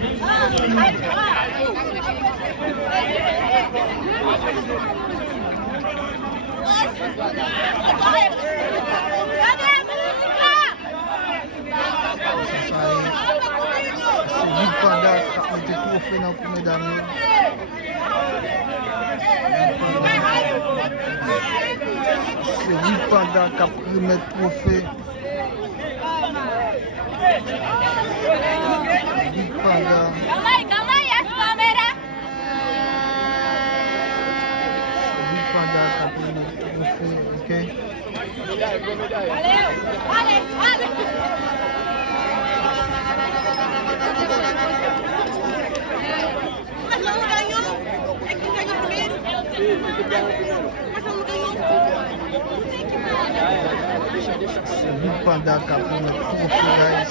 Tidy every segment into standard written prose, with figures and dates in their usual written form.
Seguido para andar com o título final para me dar medo. Seguido para andar com o primeiro troféu. Seguido para andar. Calma aí, as câmeras. Seguido para andar com o primeiro troféu, ok? Valeu. Mas não ganhou. É quem ganhou primeiro. Mas não ganhou. Seguido para andar com o primeiro troféu, guys.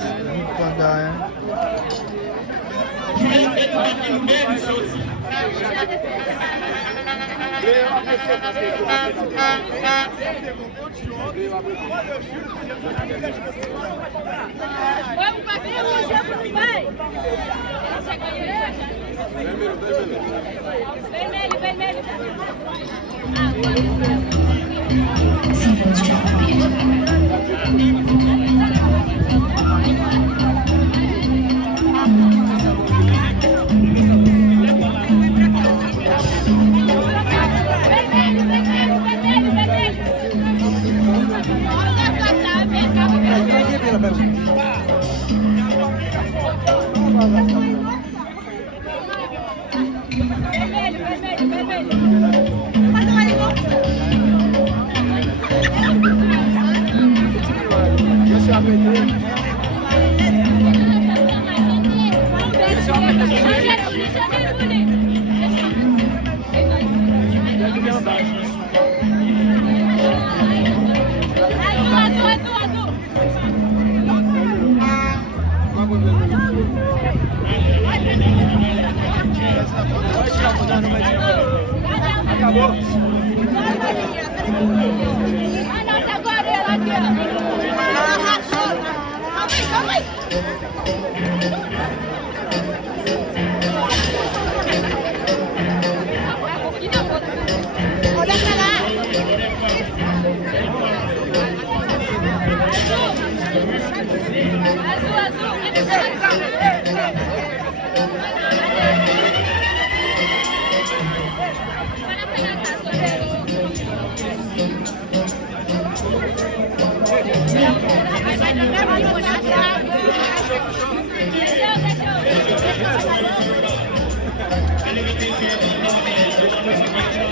Seguido para andar, hein? Vamos fazer o jogo, vai. Vermelho. Sequence checkpoint. Acabou. A nossa gorila aqui, ó. Calma aí. Olha pra lá. Azul.